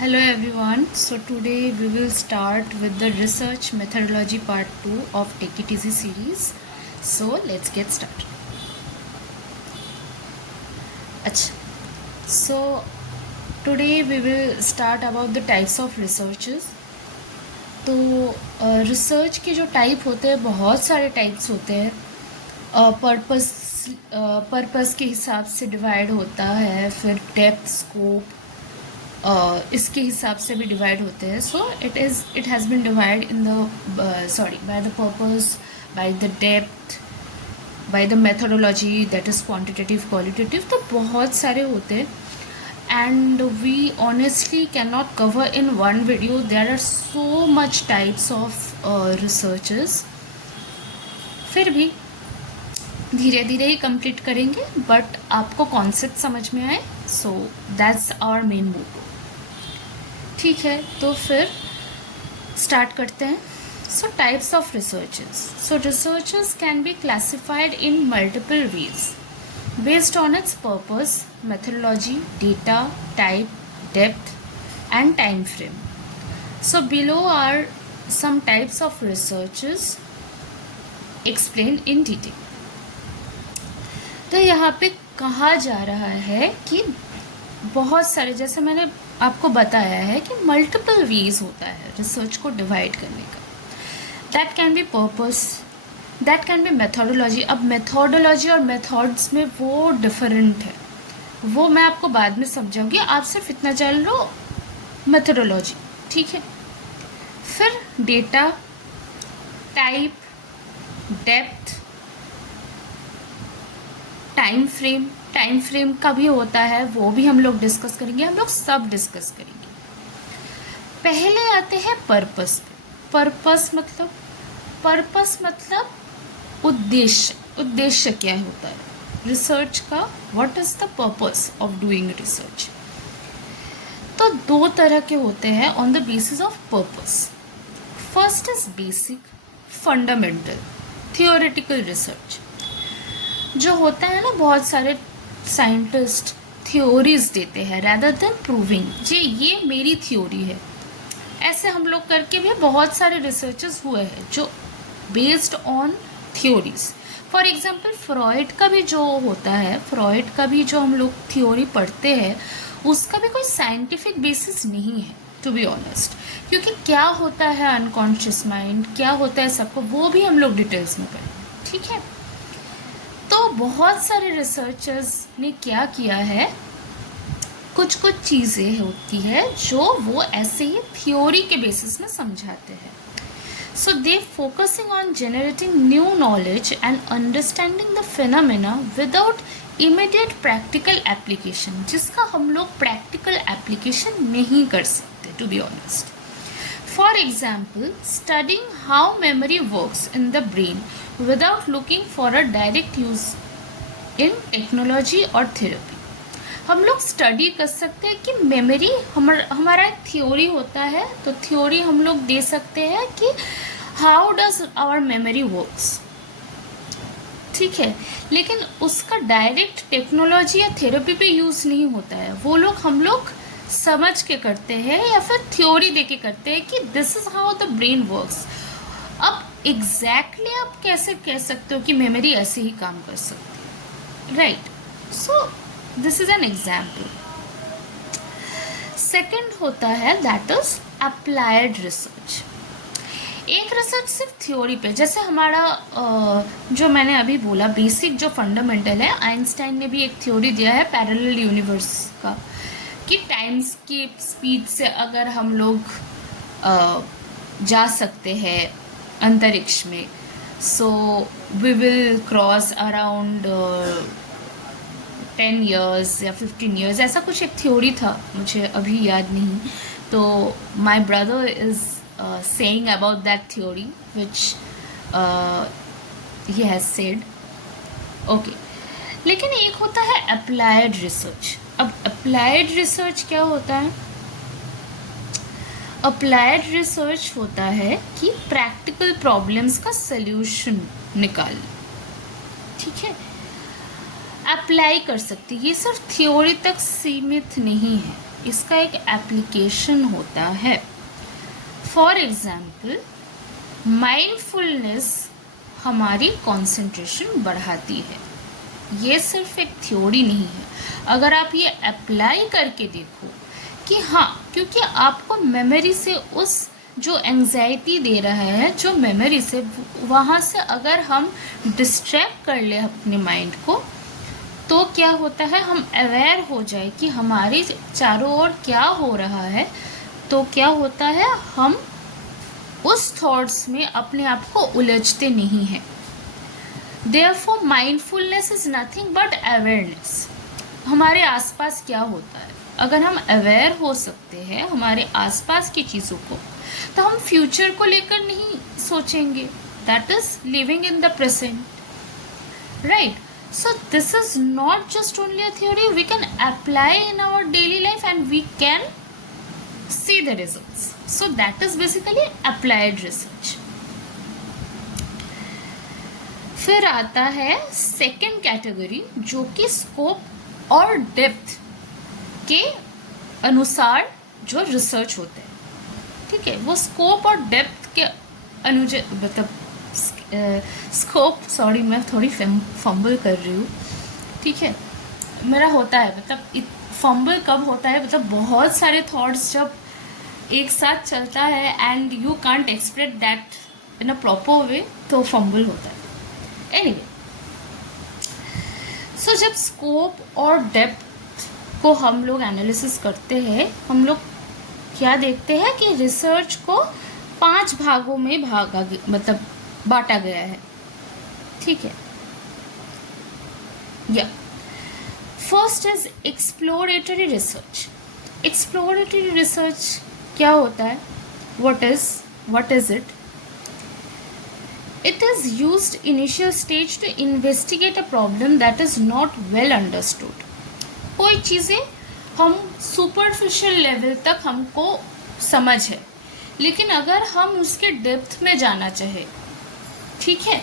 Hello everyone. So today we will start with the research methodology part 2 of Take It Easy series. So let's get started. अच्छा, so today we will start about the types of researches. तो research के जो type होते हैं बहुत सारे types होते हैं. पर्पस के हिसाब से डिवाइड होता है, फिर डेप्थ स्कोप इसके हिसाब से भी डिवाइड होते हैं. So it has been divide in the by the purpose, by the depth, by the methodology, that is quantitative, qualitative. तो बहुत सारे होते हैं and we honestly can not cover in one video. There are so much types of researches. फिर भी धीरे धीरे ही कंप्लीट करेंगे, बट आपको कॉन्सेप्ट समझ में आए. So that's our main motto. ठीक है, तो फिर स्टार्ट करते हैं. सो types of researches. So researches can be classified in multiple ways based on its purpose, methodology, data type, depth and time frame. So below are some types of researches explain in detail. तो यहाँ पे कहा जा रहा है कि बहुत सारे, जैसे मैंने आपको बताया है कि मल्टीपल वेज होता है रिसर्च को डिवाइड करने का. That can be purpose, that can be methodology. अब मेथोडोलॉजी और मेथड्स में वो डिफरेंट है, वो मैं आपको बाद में समझाऊंगी. आप सिर्फ इतना जान लो मेथोडोलॉजी, ठीक है. फिर data type, depth, time frame. Time frame का भी होता है, वो भी हम लोग डिस्कस करेंगे. हम लोग सब डिस्कस करेंगे. पहले आते हैं पर्पस. पर्पस मतलब उद्देश्य. उद्देश्य क्या होता है रिसर्च का? What is the purpose of doing research? तो दो तरह के होते हैं on the basis of purpose. First is basic, fundamental, theoretical research. जो होता है ना, बहुत सारे साइंटिस्ट थ्योरीज देते हैं रैदर देन प्रूविंग जी ये मेरी थ्योरी है. ऐसे हम लोग करके भी बहुत सारे रिसर्चेस हुए हैं जो based on theories. For example Freud का भी जो होता है, फ्रॉइड का भी जो हम लोग थ्योरी पढ़ते हैं, उसका भी कोई साइंटिफिक बेसिस नहीं है टू बी ऑनेस्ट. क्योंकि क्या होता है अनकॉन्शियस माइंड, क्या होता है सबको, वो भी हम लोग डिटेल्स में पढ़ें. ठीक है. तो बहुत सारे रिसर्चर्स ने क्या किया है, कुछ चीज़ें होती है जो वो ऐसे ही थ्योरी के बेसिस में समझाते हैं. So they focusing on generating new knowledge and understanding the phenomena without immediate practical application, जिसका हम लोग प्रैक्टिकल एप्लीकेशन नहीं कर सकते to be honest. For example studying how memory works in the brain without looking for a direct use in technology और therapy. हम लोग study कर सकते हैं कि मेमोरी हमारा एक थ्योरी होता है, तो थ्योरी हम लोग दे सकते हैं कि how does our memory works. ठीक है, लेकिन उसका डायरेक्ट टेक्नोलॉजी या थेरेपी पे यूज़ नहीं होता है. वो लोग हम लोग समझ के करते हैं या फिर थ्योरी दे के करते हैं कि this is how the brain works. अब एग्जैक्टली आप कैसे कह सकते हो कि मेमोरी ऐसे ही काम कर सकती है, right? So this is an example. Second होता है दैट इज अप्लाइड रिसर्च. एक रिसर्च सिर्फ थ्योरी पे, जैसे हमारा जो मैंने अभी बोला बेसिक जो फंडामेंटल है, आइंस्टाइन ने भी एक थ्योरी दिया है पैरेलल यूनिवर्स का, कि टाइम की स्पीड से अगर हम लोग जा सकते हैं अंतरिक्ष में, so we will cross around 10 years या 15 years, ऐसा कुछ एक थ्योरी था, मुझे अभी याद नहीं. तो my brother is saying about that theory which he has said. Okay, लेकिन एक होता है अप्लाइड रिसर्च. अब अप्लाइड रिसर्च क्या होता है? अप्लाइड रिसर्च होता है कि प्रैक्टिकल प्रॉब्लम्स का सल्यूशन निकाल. ठीक है, अप्लाई कर सकती. ये सिर्फ थ्योरी तक सीमित नहीं है. इसका एक एप्लीकेशन होता है। फॉर एग्जाम्पल, माइंडफुलनेस हमारी कंसंट्रेशन बढ़ाती है। ये सिर्फ एक थ्योरी नहीं है, अगर आप ये अप्लाई करके देखो कि हाँ, क्योंकि आपको मेमोरी से उस जो एंजाइटी दे रहा है, जो मेमोरी से, वहाँ से अगर हम डिस्ट्रैक्ट कर ले अपने माइंड को, तो क्या होता है, हम अवेयर हो जाए कि हमारे चारों ओर क्या हो रहा है, तो क्या होता है, हम उस थॉट्स में अपने आप को उलझते नहीं हैं। Therefore, mindfulness is nothing but awareness. हमारे आसपास क्या होता है, अगर हम अवेयर हो सकते हैं हमारे आसपास की चीज़ों को, तो हम फ्यूचर को लेकर नहीं सोचेंगे। That is living in the present, right? So this is not just only a theory, we can apply in our daily life and we can see the results. So that is basically applied research. फिर आता है second category, जो कि scope और depth के अनुसार जो research होते हैं। ठीक है, वो स्कोप और डेप्थ के मतलब स्कोप, सॉरी मैं थोड़ी फंबल कर रही हूँ। ठीक है, मेरा होता है, मतलब फंबल कब होता है, मतलब बहुत सारे थॉट्स जब एक साथ चलता है and you can't express that in a proper way, तो फंबल होता है। एनीवे, सो जब स्कोप और डेप्थ को हम लोग एनालिसिस करते हैं, हम लोग क्या देखते हैं कि रिसर्च को 5 भागों में मतलब बांटा गया है। ठीक है, या first is exploratory research. Exploratory research क्या होता है, what is it? It is used initial stage to investigate a problem that is not well understood. कोई चीज़ें हम सुपरफिशियल लेवल तक हमको समझ है, लेकिन अगर हम उसके डेप्थ में जाना चाहे, ठीक है,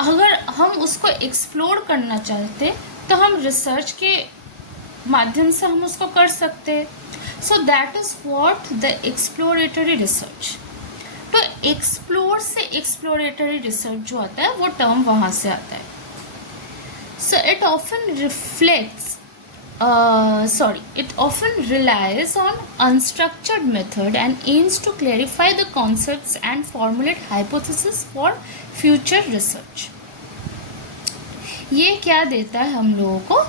अगर हम उसको एक्सप्लोर करना चाहते, तो हम रिसर्च के माध्यम से हम उसको कर सकते हैं। So that is what the exploratory research. तो एक्सप्लोर से एक्सप्लोरेटरी रिसर्च जो आता है, वो टर्म वहाँ से आता है। So it often relies on unstructured method and aims to clarify the concepts and formulate hypothesis for future research. ये क्या देता है हम लोगों को,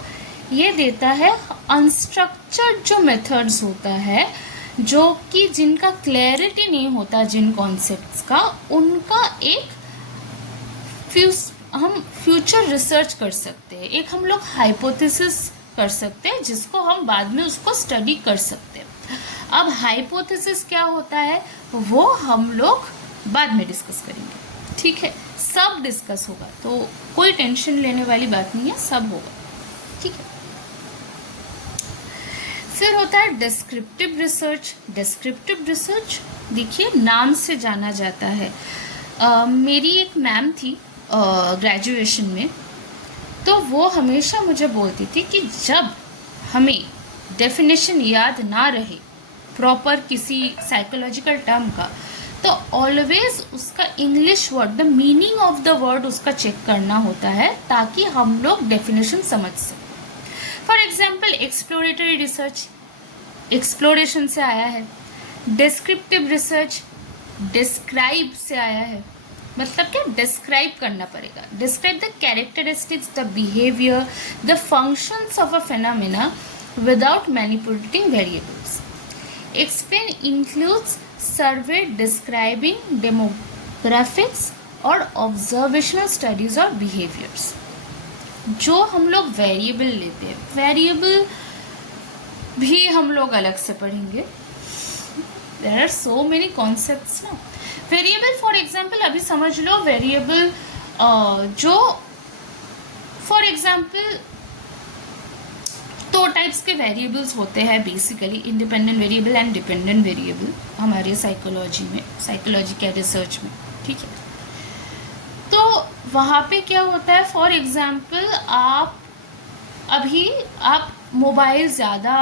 ये देता है अनस्ट्रक्चर्ड जो मेथड्स होता है, जो कि जिनका क्लैरिटी नहीं होता जिन कॉन्सेप्ट्स का, उनका एक हम फ्यूचर रिसर्च कर सकते हैं, एक हम लोग हाइपोथेसिस कर सकते हैं, जिसको हम बाद में उसको स्टडी कर सकते हैं। अब हाइपोथेसिस क्या होता है, वो हम लोग बाद में डिस्कस करेंगे। ठीक है, सब डिस्कस होगा, तो कोई टेंशन लेने वाली बात नहीं है, सब होगा। ठीक है, फिर होता है डिस्क्रिप्टिव रिसर्च। डिस्क्रिप्टिव रिसर्च देखिए नाम से जाना जाता है। मेरी एक मैम थी ग्रेजुएशन में, तो वो हमेशा मुझे बोलती थी कि जब हमें डेफिनेशन याद ना रहे प्रॉपर किसी साइकोलॉजिकल टर्म का, तो ऑलवेज उसका English word, the meaning of the word उसका चेक करना होता है, ताकि हम लोग डेफिनेशन समझ सकें। For example, exploratory research exploration से आया है, डिस्क्रिप्टिव रिसर्च डिस्क्राइब से आया है। मतलब क्या, डिस्क्राइब करना पड़ेगा। Describe the characteristics, the behaviour, the functions of a phenomena without manipulating variables. Explain includes survey describing demographics और ऑब्जर्वेशनल स्टडीज और बिहेवियर्स। जो हम लोग वेरिएबल लेते हैं, वेरिएबल भी हम लोग अलग से पढ़ेंगे। There are so many concepts ना। वेरिएबल फॉर एग्जाम्पल, अभी समझ लो वेरिएबल जो फॉर एग्जाम्पल 2 टाइप्स के वेरिएबल्स होते हैं basically, independent variable and dependent variable हमारे साइकोलॉजी में, साइकोलॉजी के रिसर्च में। ठीक है, तो वहाँ पे क्या होता है, फॉर एग्जाम्पल आप मोबाइल ज़्यादा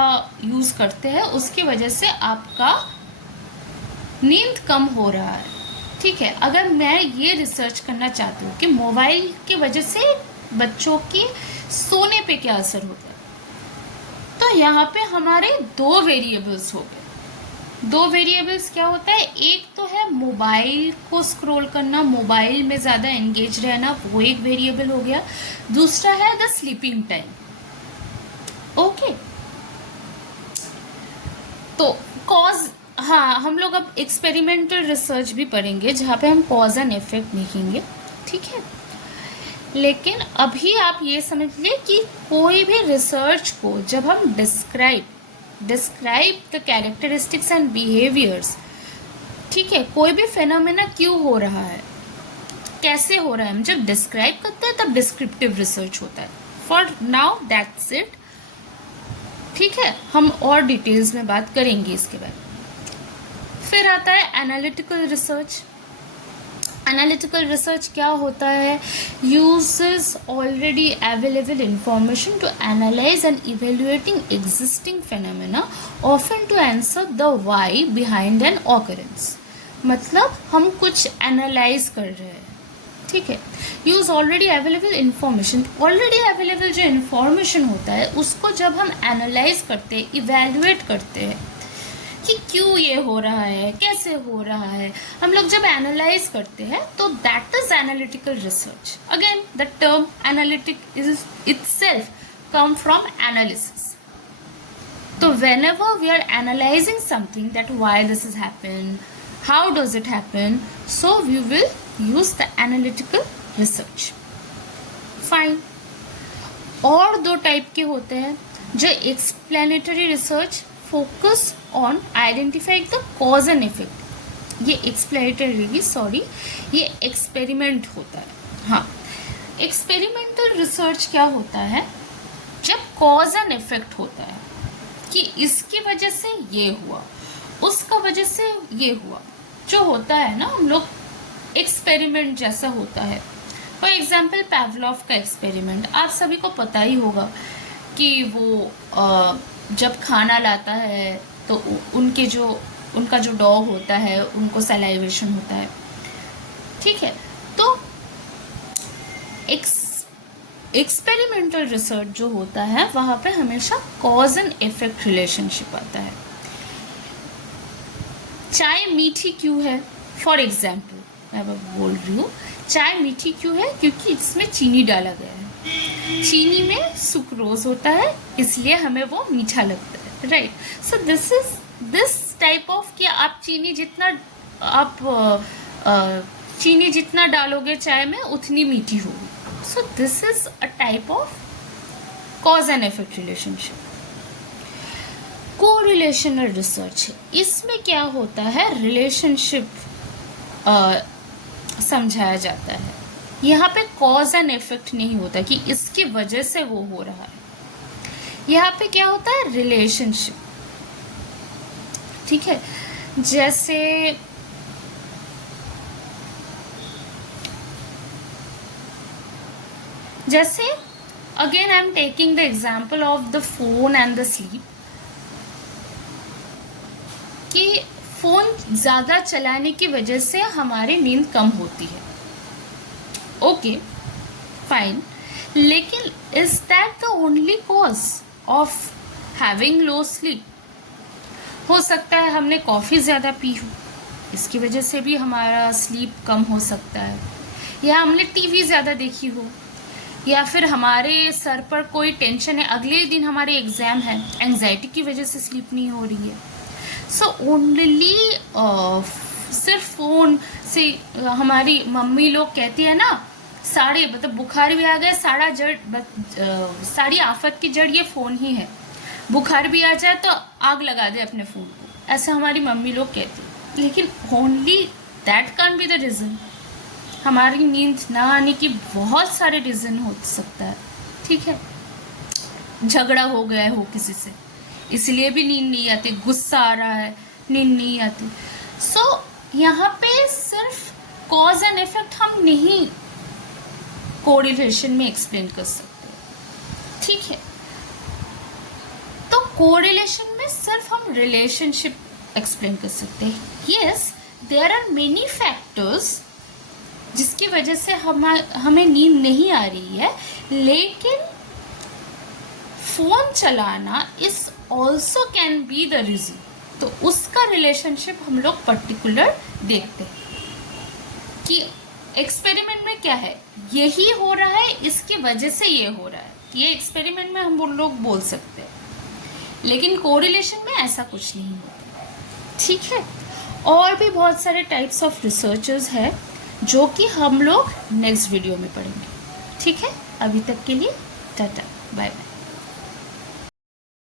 यूज़ करते हैं उसकी वजह से आपका नींद कम हो रहा है, ठीक है। अगर मैं ये रिसर्च करना चाहती हूँ कि मोबाइल की वजह से बच्चों की सोने पे क्या असर होता है, तो यहाँ पे हमारे दो वेरिएबल्स हो गए। दो वेरिएबल्स क्या होता है, एक तो है मोबाइल को स्क्रॉल करना, मोबाइल में ज़्यादा एंगेज रहना, वो एक वेरिएबल हो गया। दूसरा है द स्लीपिंग टाइम। ओके, तो कॉज, हाँ, हम लोग अब एक्सपेरिमेंटल रिसर्च भी पढ़ेंगे जहाँ पे हम कॉज एंड इफेक्ट देखेंगे, ठीक है। लेकिन अभी आप ये समझ लिए कि कोई भी रिसर्च को जब हम describe the characteristics and behaviours, ठीक है, कोई भी फेनोमेना क्यों हो रहा है, कैसे हो रहा है, हम जब डिस्क्राइब करते हैं तब डिस्क्रिप्टिव रिसर्च होता है। फॉर नाउ दैट्स इट, ठीक है। हम और डिटेल्स में बात करेंगे इसके बारे में। फिर आता है एनालिटिकल रिसर्च। एनालिटिकल रिसर्च क्या होता है, uses already available information to analyse and evaluating existing phenomena often to answer the why behind an occurrence. मतलब हम कुछ एनालाइज कर रहे हैं, ठीक है। Use already available information, already available जो इंफॉर्मेशन होता है उसको जब हम एनालाइज करते हैं, इवेल्युएट करते हैं कि क्यों ये हो रहा है, कैसे हो रहा है, हम लोग जब एनालाइज करते हैं तो that is analytical research. Again the term analytic is itself come from analysis. तो whenever we are analyzing something, that why this has happened, how does it happen, so we will use the analytical research. Fine. और दो type के होते हैं, जो explanatory research focus on identifying the cause and effect. ये explanatory, sorry, ये experiment होता है। हाँ, एक्सपेरिमेंटल रिसर्च क्या होता है, जब कॉज एंड इफेक्ट होता है कि इसकी वजह से ये हुआ, उसका वजह से ये हुआ, जो होता है ना हम लोग एक्सपेरिमेंट जैसा होता है। फॉर एग्जाम्पल पैवलोव का एक्सपेरिमेंट आप सभी को पता ही होगा कि वो जब खाना लाता है तो उनका जो डॉग होता है उनको सलाइवेशन होता है, ठीक है। तो एक्सपेरिमेंटल रिसर्च जो होता है वहाँ पे हमेशा कॉज एंड इफेक्ट रिलेशनशिप आता है। चाय मीठी क्यों है, फॉर एग्जाम्पल मैं बोल रही हूँ, चाय मीठी क्यों है, क्योंकि इसमें चीनी डाला गया है। चीनी में सुक्रोज होता है, इसलिए हमें वो मीठा लगता है, right. So this type of कि आप चीनी जितना डालोगे चाय में उतनी मीठी होगी। So this is a type of cause and effect relationship. Correlational research, इसमें क्या होता है, रिलेशनशिप समझाया जाता है। यहाँ पे कॉज एंड इफेक्ट नहीं होता कि इसकी वजह से वो हो रहा है, यहाँ पे क्या होता है, रिलेशनशिप, ठीक है। जैसे again I am taking the example of the phone and the sleep, कि फोन ज्यादा चलाने की वजह से हमारी नींद कम होती है, ओके फाइन, लेकिन is that the only cause of having low sleep? हो सकता है हमने कॉफ़ी ज़्यादा पी हो, इसकी वजह से भी हमारा स्लीप कम हो सकता है, या हमने टीवी ज़्यादा देखी हो, या फिर हमारे सर पर कोई टेंशन है, अगले दिन हमारे एग्ज़ाम है, एंजाइटी की वजह से स्लीप नहीं हो रही है। सो ओनली सिर्फ फ़ोन से, हमारी मम्मी लोग कहती है ना, सारे मतलब बुखार भी आ गए, सारी आफत की जड़ ये फ़ोन ही है, बुखार भी आ जाए तो आग लगा दे अपने फ़ोन को, ऐसा हमारी मम्मी लोग कहती। लेकिन only that can be the reason. हमारी नींद ना आने की बहुत सारे रीज़न हो सकता है, ठीक है। झगड़ा हो गया हो किसी से, इसलिए भी नींद नहीं आती, गुस्सा आ रहा है, नींद नहीं आती। सो यहाँ पे सिर्फ कॉज एंड इफेक्ट हम नहीं कोरिलेशन में एक्सप्लेन कर सकते, ठीक है। कोरिलेशन में सिर्फ हम रिलेशनशिप एक्सप्लेन कर सकते हैं. Yes, there are many factors जिसकी वजह से हमें नींद नहीं आ रही है, लेकिन फोन चलाना is also can be the reason. तो उसका रिलेशनशिप हम लोग पर्टिकुलर देखते हैं कि एक्सपेरिमेंट में क्या है, यही हो रहा है, इसकी वजह से ये हो रहा है. ये एक्सपेरिमेंट में हम लोग बोल सकते हैं, लेकिन कोरिलेशन में ऐसा कुछ नहीं होता. ठीक है. और भी बहुत सारे टाइप्स ऑफ रिसर्चर्स है जो कि हम लोग नेक्स्ट वीडियो में पढ़ेंगे. ठीक है. अभी तक के लिए टाटा, बाय बाय.